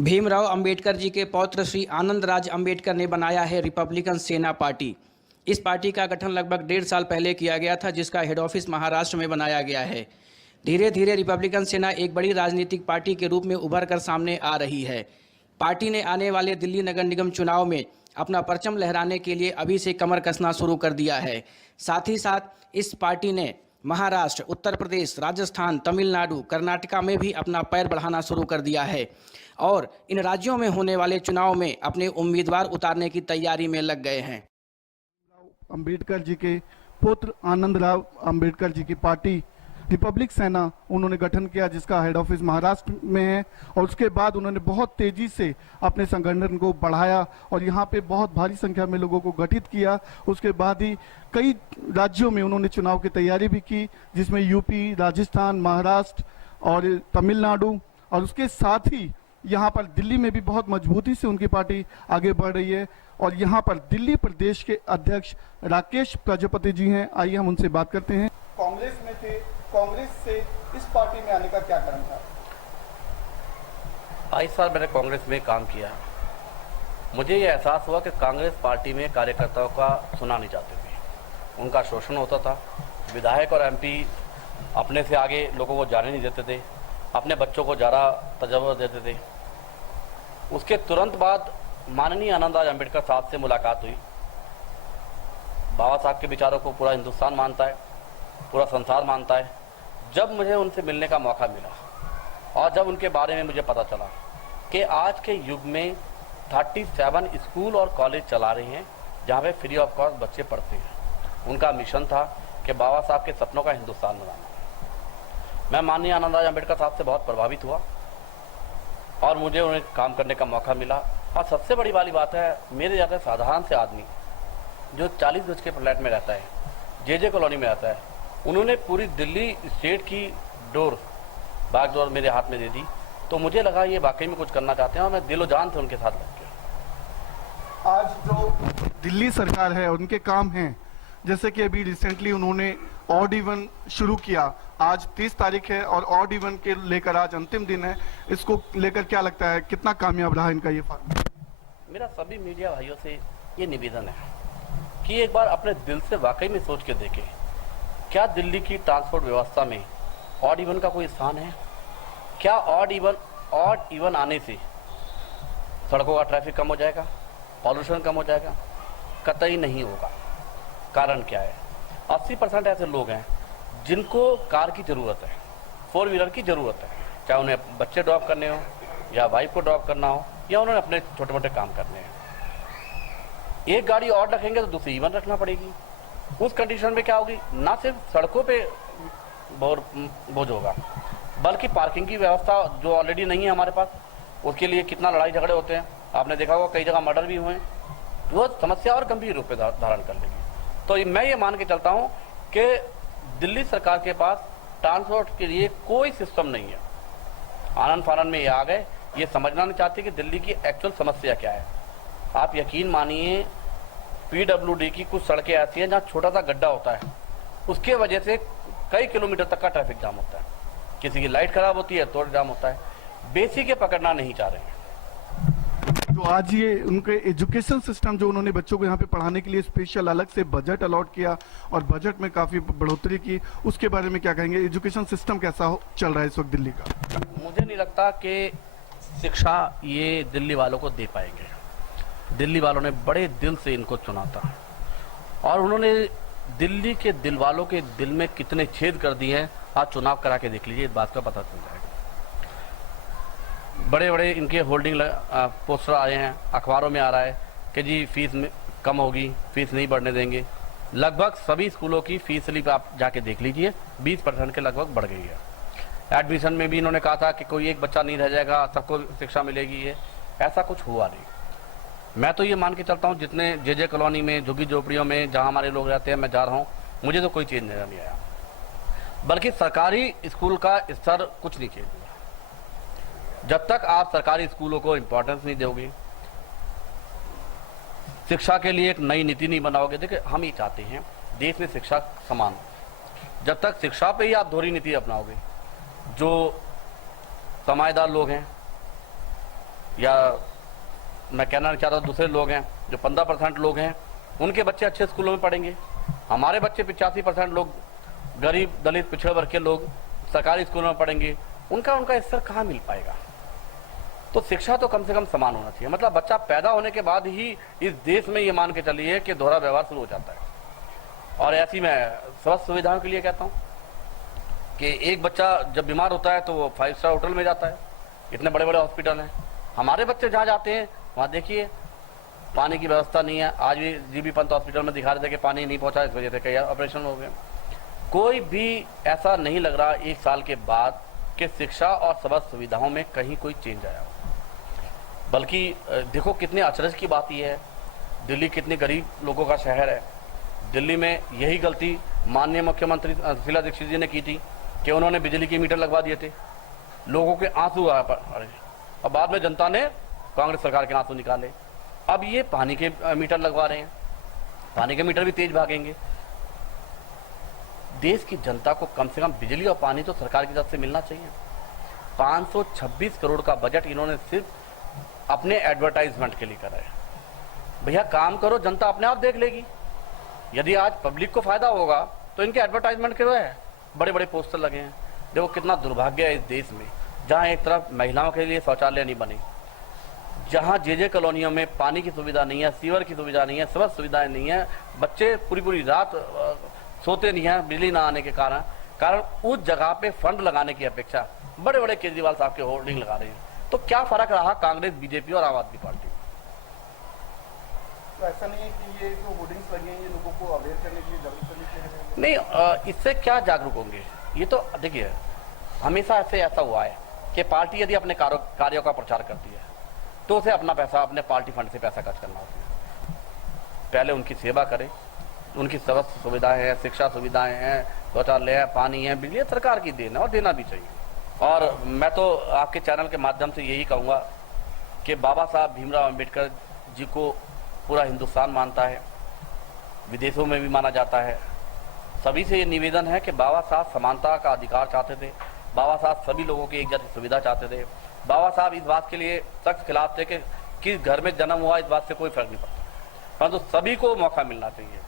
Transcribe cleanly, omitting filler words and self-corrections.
भीमराव अंबेडकर जी के पौत्र श्री आनंद राज अंबेडकर ने बनाया है रिपब्लिकन सेना पार्टी। इस पार्टी का गठन लगभग 1.5 साल पहले किया गया था, जिसका हेड ऑफिस महाराष्ट्र में बनाया गया है। धीरे धीरे रिपब्लिकन सेना एक बड़ी राजनीतिक पार्टी के रूप में उभर कर सामने आ रही है। पार्टी ने आने वाले दिल्ली नगर निगम चुनाव में अपना परचम लहराने के लिए अभी से कमर कसना शुरू कर दिया है। साथ ही साथ इस पार्टी ने महाराष्ट्र, उत्तर प्रदेश, राजस्थान, तमिलनाडु, कर्नाटका में भी अपना पैर बढ़ाना शुरू कर दिया है और इन राज्यों में होने वाले चुनाव में अपने उम्मीदवार उतारने की तैयारी में लग गए हैं। अंबेडकर जी के पुत्र आनंद राव अंबेडकर जी की पार्टी रिपब्लिक सेना उन्होंने गठन किया, जिसका हेड ऑफिस महाराष्ट्र में है। और उसके बाद उन्होंने बहुत तेजी से अपने संगठन को बढ़ाया और यहाँ पे बहुत भारी संख्या में लोगों को गठित किया। उसके बाद ही कई राज्यों में उन्होंने चुनाव की तैयारी भी की, जिसमें यूपी, राजस्थान, महाराष्ट्र और तमिलनाडु। और उसके साथ ही यहाँ पर दिल्ली में भी बहुत मजबूती से उनकी पार्टी आगे बढ़ रही है। और यहाँ पर दिल्ली प्रदेश के अध्यक्ष राकेश प्रजापति जी हैं, आइए हम उनसे बात करते हैं। कांग्रेस में थे, कांग्रेस से इस पार्टी में आने का क्या कारण था? 22 साल मैंने कांग्रेस में काम किया। मुझे ये एहसास हुआ कि कांग्रेस पार्टी में कार्यकर्ताओं का सुना नहीं चाहते थे, उनका शोषण होता था। विधायक और एमपी अपने से आगे लोगों को जाने नहीं देते थे, अपने बच्चों को ज़्यादा तजर्बा देते थे। उसके तुरंत बाद माननीय आनंद राज अंबेडकर साहब से मुलाकात हुई। बाबा साहब के विचारों को पूरा हिंदुस्तान मानता है, पूरा संसार मानता है। जब मुझे उनसे मिलने का मौका मिला और जब उनके बारे में मुझे पता चला कि आज के युग में 37 स्कूल और कॉलेज चला रहे हैं जहाँ पे फ्री ऑफ कॉस्ट बच्चे पढ़ते हैं। उनका मिशन था कि बाबा साहब के सपनों का हिंदुस्तान बनाना। मैं माननीय आनंद राज अंबेडकर साहब से बहुत प्रभावित हुआ और मुझे उन्हें काम करने का मौका मिला। और सबसे बड़ी वाली बात है, मेरे जैसे साधारण से आदमी जो 40 गज के फ्लैट में रहता है, जे कॉलोनी में रहता है, उन्होंने पूरी दिल्ली स्टेट की बागडोर मेरे हाथ में दे दी। तो मुझे लगा ये वाकई में कुछ करना चाहते हैं और मैं दिलो जान से उनके साथ लग गया। आज जो दिल्ली सरकार है, उनके काम हैं, जैसे कि अभी रिसेंटली उन्होंने ऑड इवन शुरू किया। आज 30 तारीख है और ऑड इवन के लेकर आज अंतिम दिन है। इसको लेकर क्या लगता है, कितना कामयाब रहा इनका ये फॉर्म? मेरा सभी मीडिया भाइयों से ये निवेदन है कि एक बार अपने दिल से वाकई में सोच के देखें, क्या दिल्ली की ट्रांसपोर्ट व्यवस्था में ऑड इवन का कोई स्थान है? क्या ऑड इवन आने से सड़कों का ट्रैफिक कम हो जाएगा, पॉल्यूशन कम हो जाएगा? कतई नहीं होगा। कारण क्या है? 80% ऐसे लोग हैं जिनको कार की ज़रूरत है, 4 व्हीलर की ज़रूरत है, चाहे उन्हें बच्चे ड्रॉप करने हो या वाइफ को ड्रॉप करना हो या उन्होंने अपने छोटे मोटे काम करने हैं। एक गाड़ी और रखेंगे तो दूसरी इवन रखना पड़ेगी। उस कंडीशन में क्या होगी, ना सिर्फ सड़कों पे बोझ होगा, बल्कि पार्किंग की व्यवस्था जो ऑलरेडी नहीं है हमारे पास, उसके लिए कितना लड़ाई झगड़े होते हैं। आपने देखा होगा कई जगह मर्डर भी हुए हैं। वो समस्या और गंभीर रूप में धारण कर लेगी। तो मैं ये मान के चलता हूँ कि दिल्ली सरकार के पास ट्रांसपोर्ट के लिए कोई सिस्टम नहीं है। आनंद फानन में ये आ गए, ये समझना नहीं चाहते कि दिल्ली की एक्चुअल समस्या क्या है। आप यकीन मानिए, PWD की कुछ सड़कें ऐसी हैं जहाँ छोटा सा गड्ढा होता है, उसके वजह से कई किलोमीटर तक का ट्रैफिक जाम होता है। किसी की लाइट खराब होती है तो जाम होता है। बेसिक पकड़ना नहीं चाह रहे हैं। तो आज ये उनके एजुकेशन सिस्टम जो उन्होंने बच्चों को यहाँ पे पढ़ाने के लिए स्पेशल अलग से बजट अलॉट किया और बजट में काफी बढ़ोतरी की, उसके बारे में क्या कहेंगे? एजुकेशन सिस्टम कैसा चल रहा है इस वक्त दिल्ली का? मुझे नहीं लगता कि शिक्षा ये दिल्ली वालों को दे पाएंगे। दिल्ली वालों ने बड़े दिल से इनको चुना था और उन्होंने दिल्ली के दिल वालों के दिल में कितने छेद कर दिए हैं, आज चुनाव करा के देख लीजिए, इस बात का पता चल जाएगा। बड़े बड़े इनके होल्डिंग पोस्टर आए हैं, अखबारों में आ रहा है कि जी फीस में कम होगी, फीस नहीं बढ़ने देंगे। लगभग सभी स्कूलों की फीस स्लिप आप जाके देख लीजिए, 20% के लगभग बढ़ गई है। एडमिशन में भी इन्होंने कहा था कि कोई एक बच्चा नहीं रह जाएगा, सबको शिक्षा मिलेगी। ये ऐसा कुछ हुआ नहीं। मैं तो ये मान के चलता हूँ, जितने जे कॉलोनी में, झुग्गी झोपड़ियों में जहाँ हमारे लोग रहते हैं, मैं जा रहा हूँ, मुझे तो कोई चीज़ नजर नहीं आया। बल्कि सरकारी स्कूल का स्तर कुछ नहीं चेंज हुआ। जब तक आप सरकारी स्कूलों को इम्पोर्टेंस नहीं दोगे, शिक्षा के लिए एक नई नीति नहीं बनाओगे। देखिए, हम ये चाहते हैं देश में शिक्षा समान। जब तक शिक्षा पे ही आप दोहरी नीति अपनाओगे, जो समाजदार लोग हैं, या मैं कहना नहीं चाहता दूसरे लोग हैं जो 15% लोग हैं, उनके बच्चे अच्छे स्कूलों में पढ़ेंगे। हमारे बच्चे 85% लोग गरीब दलित पिछड़े वर्ग के लोग सरकारी स्कूलों में पढ़ेंगे, उनका स्तर कहाँ मिल पाएगा। तो शिक्षा तो कम से कम समान होना चाहिए। मतलब बच्चा पैदा होने के बाद ही इस देश में ये मान के चलिए कि दोहरा व्यवहार शुरू हो जाता है। और ऐसी मैं स्वास्थ्य सुविधाओं के लिए कहता हूँ कि एक बच्चा जब बीमार होता है तो वो 5 स्टार होटल में जाता है, इतने बड़े बड़े हॉस्पिटल हैं। हमारे बच्चे जहाँ जाते हैं वहाँ देखिए पानी की व्यवस्था नहीं है। आज भी जीबी पंत हॉस्पिटल में दिखा रहे थे कि पानी नहीं पहुँचा, इस वजह से कई ऑपरेशन हो गए। कोई भी ऐसा नहीं लग रहा 1 साल के बाद कि शिक्षा और स्वास्थ्य सुविधाओं में कहीं कोई चेंज आया हो। बल्कि देखो कितने अचरज की बात यह है, दिल्ली कितने गरीब लोगों का शहर है। दिल्ली में यही गलती माननीय मुख्यमंत्री शीला दीक्षित जी ने की थी कि उन्होंने बिजली के मीटर लगवा दिए थे, लोगों के आंसू आ पड़े। अब बाद में जनता ने कांग्रेस सरकार के आंसू निकाले। अब ये पानी के मीटर लगवा रहे हैं, पानी के मीटर भी तेज भागेंगे। देश की जनता को कम से कम बिजली और पानी तो सरकार की तरफ से मिलना चाहिए। 526 करोड़ का बजट इन्होंने सिर्फ अपने एडवर्टाइजमेंट के लिए करा है। भैया काम करो, जनता अपने आप देख लेगी। यदि आज पब्लिक को फायदा होगा तो इनके एडवर्टाइजमेंट के है बड़े बड़े पोस्टर लगे हैं। देखो कितना दुर्भाग्य है इस देश में, जहां एक तरफ महिलाओं के लिए शौचालय नहीं बने, जहां जे कॉलोनियों में पानी की सुविधा नहीं है, सीवर की सुविधा नहीं है, स्वास्थ्य सुविधाएं नहीं है, बच्चे पूरी रात सोते नहीं है बिजली ना आने के कारण उस जगह पे फंड लगाने की अपेक्षा बड़े बड़े केजरीवाल साहब के होर्डिंग लगा रहे हैं। तो क्या फर्क रहा कांग्रेस, बीजेपी और आम आदमी पार्टी? तो ऐसा नहीं है कि ये जो होर्डिंग्स लगे हैं ये लोगों को अवेयर करने के लिए, जागरूक करने के लिए? नहीं, इससे क्या जागरूक होंगे? ये तो देखिए हमेशा ऐसा हुआ है कि पार्टी यदि अपने कार्यों का प्रचार करती है तो उसे अपना पैसा, अपने पार्टी फंड से पैसा खर्च करना होता है। पहले उनकी सेवा करें, उनकी स्वास्थ्य सुविधाएं हैं, शिक्षा सुविधाएं हैं, शौचालय है, पानी है, बिजली सरकार की देन है और देना भी चाहिए। और मैं तो आपके चैनल के माध्यम से यही कहूँगा कि बाबा साहब भीमराव अम्बेडकर जी को पूरा हिंदुस्तान मानता है, विदेशों में भी माना जाता है। सभी से ये निवेदन है कि बाबा साहब समानता का अधिकार चाहते थे, बाबा साहब सभी लोगों की एक जैसी सुविधा चाहते थे। बाबा साहब इस बात के लिए सख्त खिलाफ थे कि किस घर में जन्म हुआ इस बात से कोई फर्क नहीं पड़ता, परंतु सभी को मौका मिलना चाहिए।